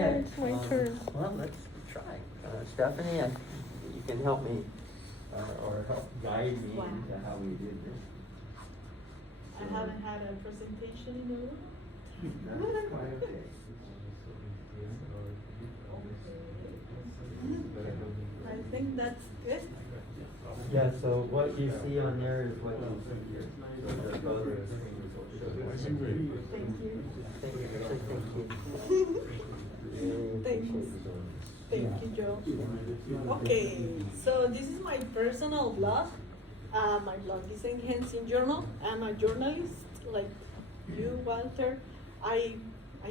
Okay. My turn. Well, let's try. Stephanie, you can help me or help guide me into how we did this. I haven't had a presentation in a while. That's quite okay. I think that's good. Yeah, so what you see on there is what you see here. So the photos. Thank you. Thank you. Thank you. Thanks. Thank you, Joe. Okay, so this is my personal blog. My blog is EnhancingJournal. I'm a journalist like you, Walter. I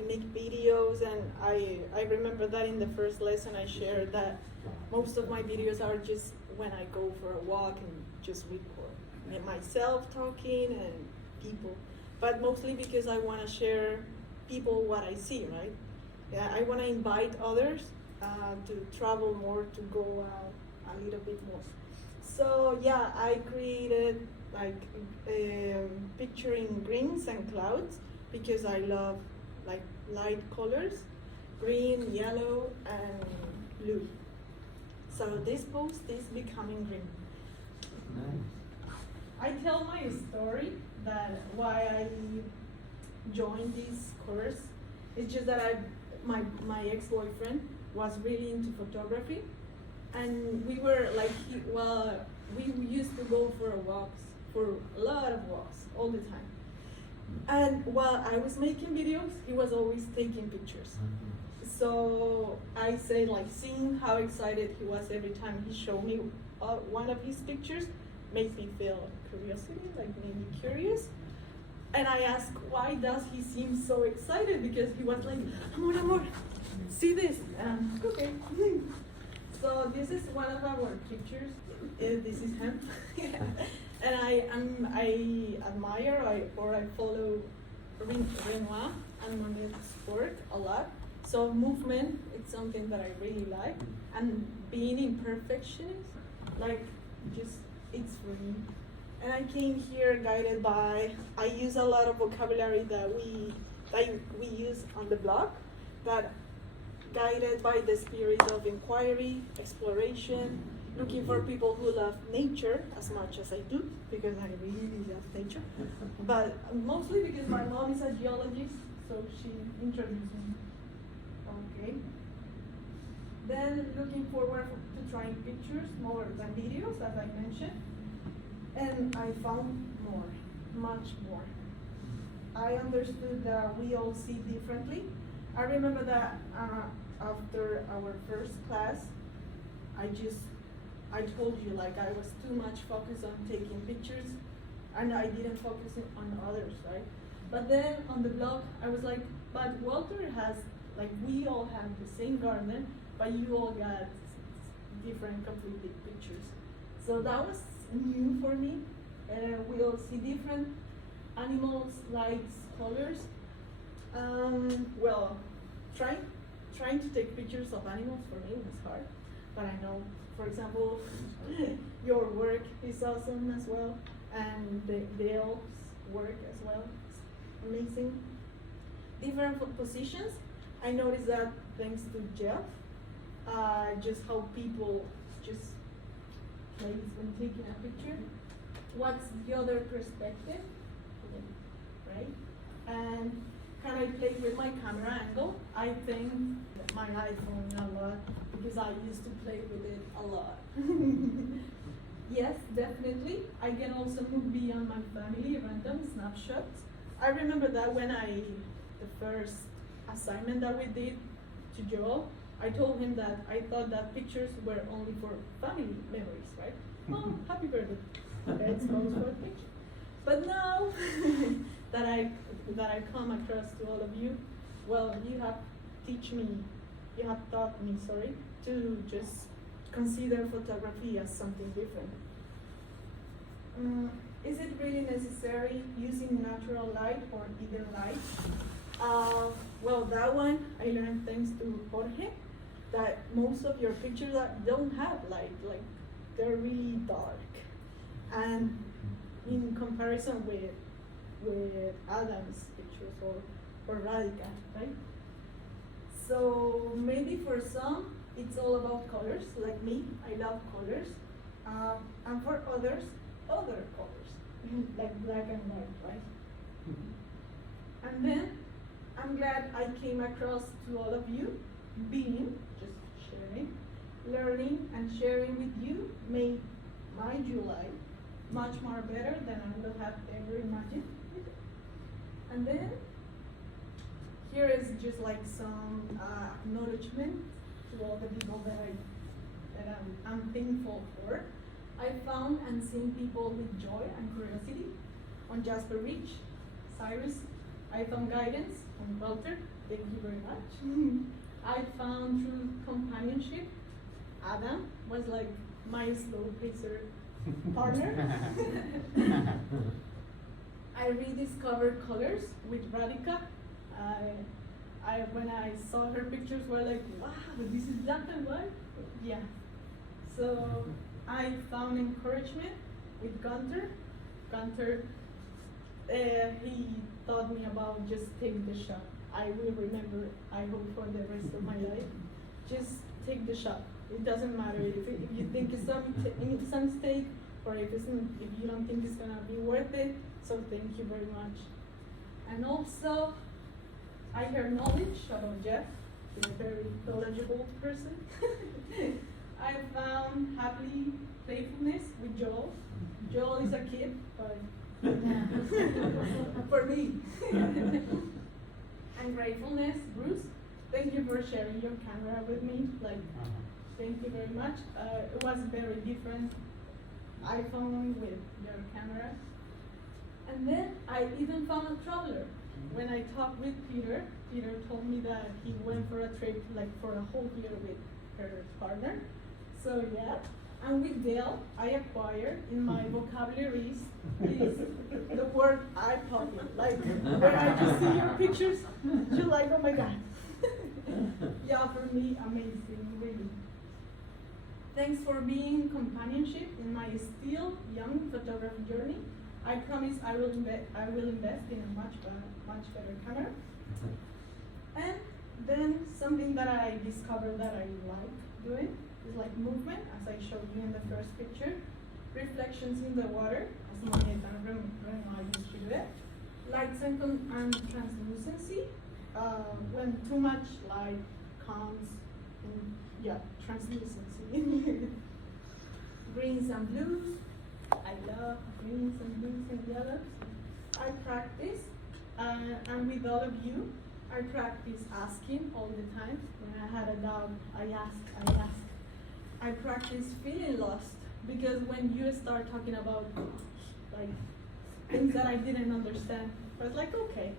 make videos, and I remember that in the first lesson I shared that most of my videos are just when I go for a walk and just record myself talking and people. But mostly because I want to share people what I see, right? Yeah, I want to invite others to travel more, to go out a little bit more. So yeah, I created like picturing greens and clouds because I love like light colors, green, yellow, and blue. So this post is becoming green. Nice. I tell my story that why I joined this course. It's just that my ex-boyfriend was really into photography, and we were like, we used to go for a lot of walks all the time. And while I was making videos, he was always taking pictures. So I say, like, seeing how excited he was every time he showed me one of his pictures makes me feel curiosity, like made me curious. And I asked, why does he seem so excited? Because he was like, amor, see this. And okay. So this is one of our pictures. This is him. And I admire or I follow Renoir and Monet's work a lot. So movement, it's something that I really like. And being imperfectionist, like it's for me. And I came here guided by, I use a lot of vocabulary that we use on the blog, that guided by the spirit of inquiry, exploration, looking for people who love nature as much as I do, because I really love nature. But mostly because my mom is a geologist, so she introduced me. Okay. Then looking forward to trying pictures more than videos, as I mentioned. And I found more, much more. I understood that we all see differently. I remember that after our first class, I told you, like, I was too much focused on taking pictures and I didn't focus on others, right? But then on the blog, I was like, but Walter has, like, we all have the same garden, but you all got different completely pictures. So that was new for me. We all see different animals, lights, colors. Well, trying to take pictures of animals for me was hard, but I know, for example, your work is awesome as well, and the elves' work as well. It's amazing. Different positions. I noticed that thanks to Jeff, just how people just place when taking a picture. What's the other perspective, right? And can I play with my camera angle? I think my iPhone a lot because I used to play with it a lot. Yes, definitely. I can also move beyond my family, random snapshots. I remember that when the first assignment that we did to Joel, I told him that I thought that pictures were only for family memories, right? Oh, happy birthday. Let's pose for a picture. But now that I come across to all of you, well, you have taught me, to just consider photography as something different. Is it really necessary using natural light or either light? Well, that one I learned thanks to Jorge, that most of your pictures don't have light, like they're really dark. And in comparison with Adam's pictures or Radica, right? So maybe for some, it's all about colors, like me, I love colors. And for others, other colors, like black and white, right? And then, I'm glad I came across to all of you, being, just sharing, learning and sharing with you made my July much more better than I would have ever imagined. And then, here is just like some acknowledgement to all the people that I'm thankful for. I found and seen people with joy and curiosity on Jasper Reach, Cyrus. I found guidance on Walter, thank you very much. I found true companionship. Adam was like my slow pacer partner. I rediscovered colors with Radhika. When I saw her pictures, were like, wow, this is black and white. Yeah. So I found encouragement with Gunter. Gunter, he taught me about just take the shot. I will remember, I hope, for the rest of my life. Just take the shot. It doesn't matter if you think it's a mistake or if you don't think it's gonna be worth it. So thank you very much. And also, I heard knowledge about Jeff. He's a very knowledgeable person. I found happy playfulness with Joel. Joel is a kid, but for me. And gratefulness, Bruce. Thank you for sharing your camera with me. Like, thank you very much. It was very different iPhone with your camera. And then I even found a traveler. When I talked with Peter, Peter told me that he went for a trip like for a whole year with her partner. So yeah. And with Dale, I acquired in my vocabularies is the word eye pocket. Like when I just see your pictures, you're like, oh my god. Yeah, for me, amazing, really. Thanks for being companionship in my still young photography journey. I promise I will invest in a much better camera. And then something that I discovered that I like doing is like movement, as I showed you in the first picture. Reflections in the water, as Moneta and Renoir used to do it. Lights and translucency, when too much light comes in, yeah, translucency. Greens and blues, I love greens and blues and yellows. I practice, and with all of you, I practice asking all the time. When I had a doubt, I ask. I practice feeling lost, because when you start talking about like things that I didn't understand, I was like, okay,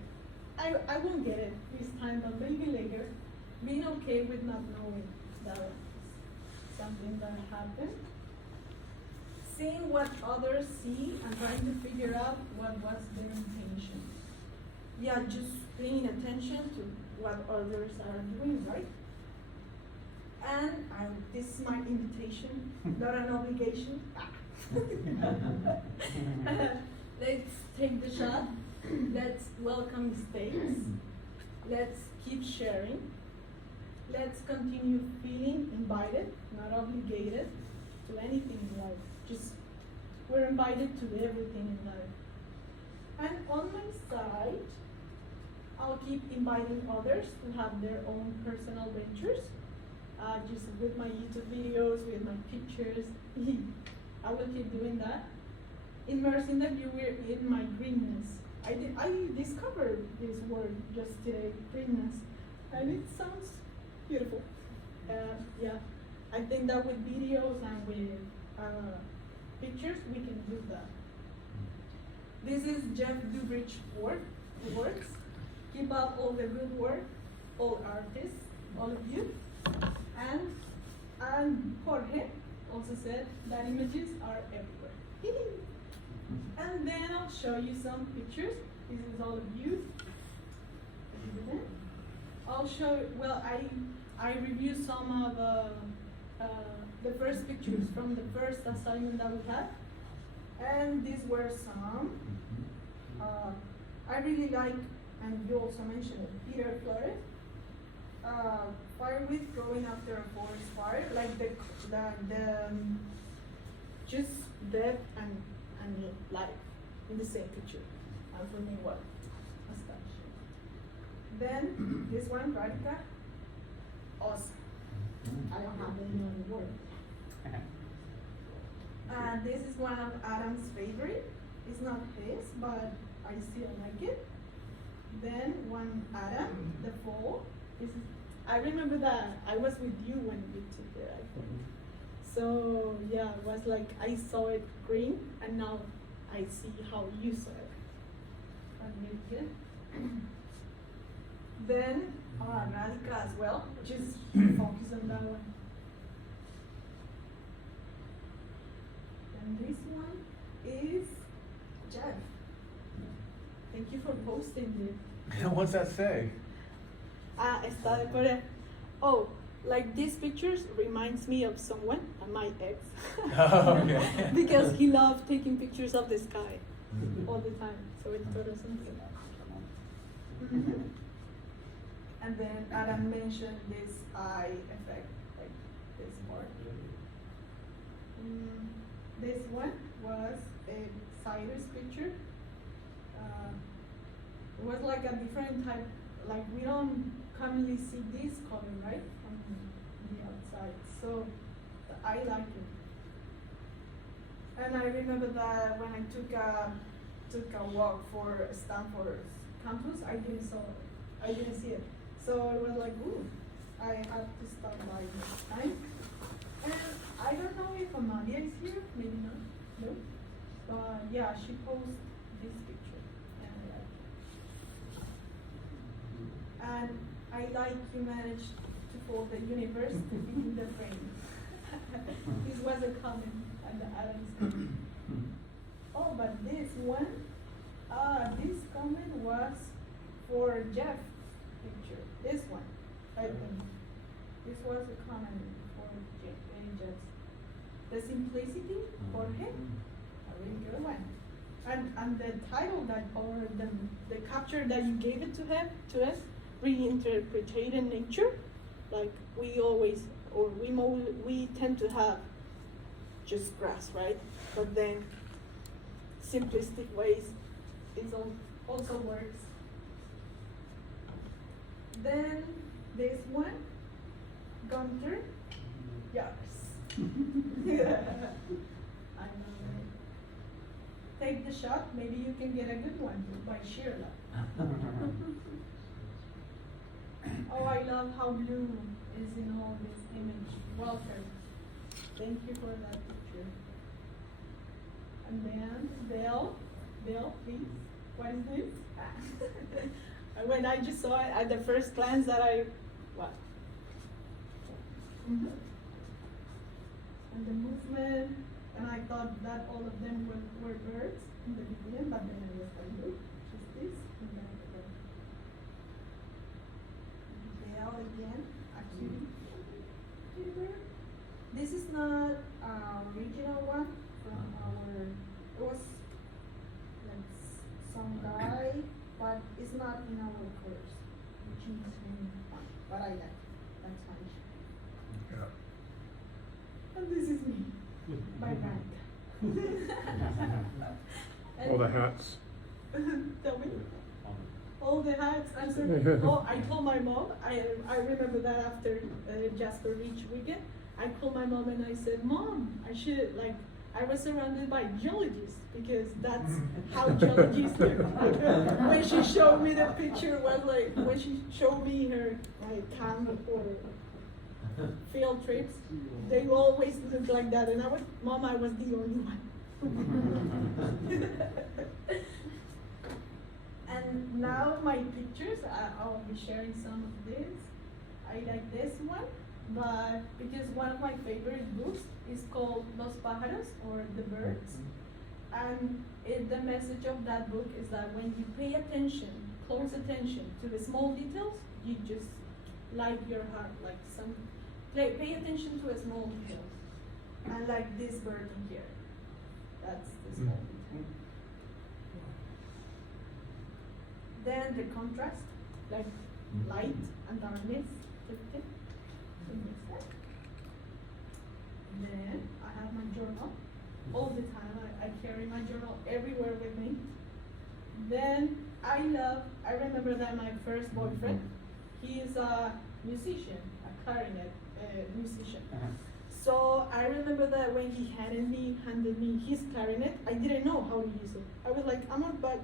I won't get it this time, but maybe later. Being okay with not knowing that was something that happened. Seeing what others see and trying to figure out what was their intention. Yeah, just paying attention to what others are doing, right? And this is my invitation, not an obligation. Let's take the shot. Let's welcome mistakes. Let's keep sharing. Let's continue feeling invited, not obligated to anything in life. Just, we're invited to everything in life. And on my side, I'll keep inviting others to have their own personal ventures. Just with my YouTube videos, with my pictures. I will keep doing that. Immersing the viewer in my greenness. I discovered this word just today, greenness, and it sounds beautiful. Yeah, I think that with videos and with pictures, we can do that. This is Jeff Dubridge words. Keep up all the good work, all artists, all of you. And Jorge also said that images are everywhere. And then I'll show you some pictures. This is all of you. I'll show, well, I reviewed some of the first pictures from the first assignment that we had. And these were some. I really like, and you also mentioned it, Peter Flores. fire with going after a forest fire, like the just death and life in the same picture. And for me, what astonishing. Then this one, Radhika, awesome. I don't have any other word. And this is one of Adam's favorite. It's not his, but I still like it. Then one Adam, the fall. This is, I remember that I was with you when you took it, I think. So yeah, it was like I saw it green, and now I see how you saw it. And really good. Then Radhika as well. Just focus on that one. And this one is Jeff. Thank you for posting it. What's that say? Está de Corea. Oh, like these pictures reminds me of someone, my ex. Oh, okay. Because he loved taking pictures of the sky all the time. So it's sort of something. Mm-hmm. And then Adam mentioned this eye effect, like this part. This one was a Cyrus picture. It was like a different type, like we don't commonly see this color, right, from the outside. So I like it. And I remember that when I took a walk for Stanford campus, I didn't see it. So it was like, ooh, I had to stop by next time. And I don't know if Amalia is here, maybe not, no. But yeah, she posted this picture, and I like it. And I like you managed to fold the universe to fit in the frame. This was a comment at the Adams comment. Oh, but this one, this comment was for Jeff picture. This one, I think. This was a comment for Jeff. The simplicity for him, a really good one. And the title that, or the capture that you gave it to us, reinterpreting nature, like we always, or we tend to have just grass, right? But then simplistic ways also works. Then this one, Gunter, yes. Yeah. I know, right? Take the shot, maybe you can get a good one by sheer luck. Oh, I love how blue is in all this image. Walter, thank you for that picture. And then Bill, please, what is this? When I just saw it at the first glance that what? Mm-hmm. And the movement, and I thought that all of them were birds in the beginning, but then I was like, look, just this, and then Dale again, a cutie bird. This is not original one from it was like some guy, but it's not in our course, which is fun, but I like it, that's fine. Yeah. And this is me, by rank. All the hats. Tell me. All the hats. I'm sorry. Oh, I told my mom. I remember that after Jasper Reach weekend, I called my mom and I said, "Mom, I was surrounded by geologists because that's how geologists look." When she showed me the picture, was like when she showed me her camp or field trips, they always look like that, and I was the only one. And now my pictures, I'll be sharing some of this. I like this one, but because one of my favorite books is called Los Pájaros, or The Birds. And the message of that book is that when you pay attention, close attention to the small details, you just light your heart, like pay attention to a small details. And like this bird in here, that's the small detail. Then the contrast, like light and darkness, scripting in this set. And then I have my journal. All the time I carry my journal everywhere with me. Then I remember that my first boyfriend, he is a musician, a clarinet musician. So I remember that when he handed me his clarinet, I didn't know how to use it. I was like, but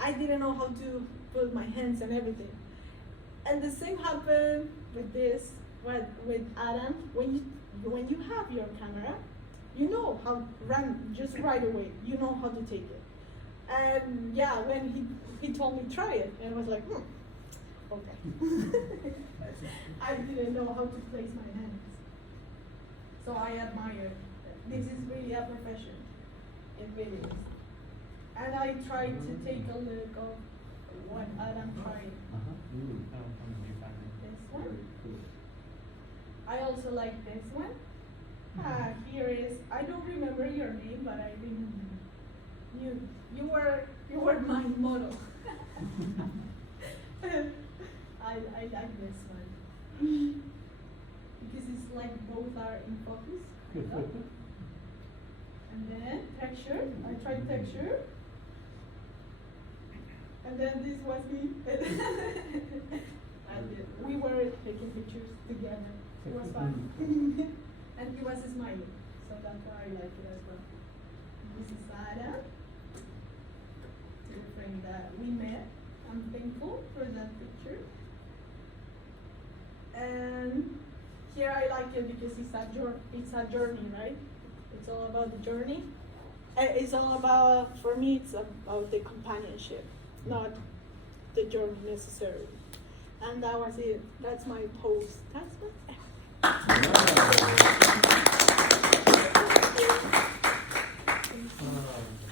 I didn't know how to put my hands and everything. And the same happened with this, with Adam. When you have your camera, you know how run just right away. You know how to take it. And yeah, when he told me try it, and I was like, okay. I didn't know how to place my hands. So I admire. This is really a profession. It really is. And I tried to take a look of what Adam tried. This one. I also like this one. Here is, I don't remember your name, but I remember you were my model. I like this one because it's like both are in focus. And then texture. I tried texture. And then this was me. We were taking pictures together. It was fun. And he was smiling. So that's why I like it as well. This is Sarah, the friend that we met. I'm thankful for that picture. And here I like it because it's a journey, right? It's all about the journey. It's all about, for me, it's about the companionship, not the journey necessarily. And that was it. That's my post. That's what.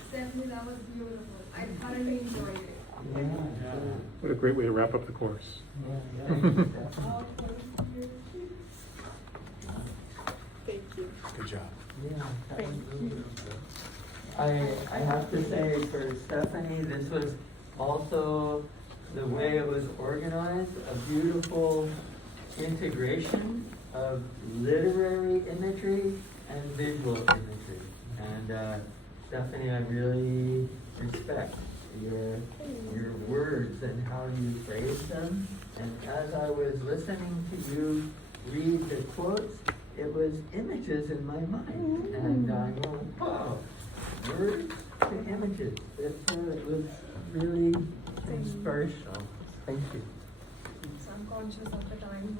Stephanie, that was beautiful. I thoroughly enjoyed it. What a great way to wrap up the course. Thank you. Good job. Thank you. I have to say for Stephanie, this was also the way it was organized, a beautiful integration of literary imagery and visual imagery. And Stephanie, I really respect your words and how you phrase them. And as I was listening to you read the quotes, it was images in my mind. And I go, wow, words to images. It was really inspirational. Thank you. So I'm conscious of the time.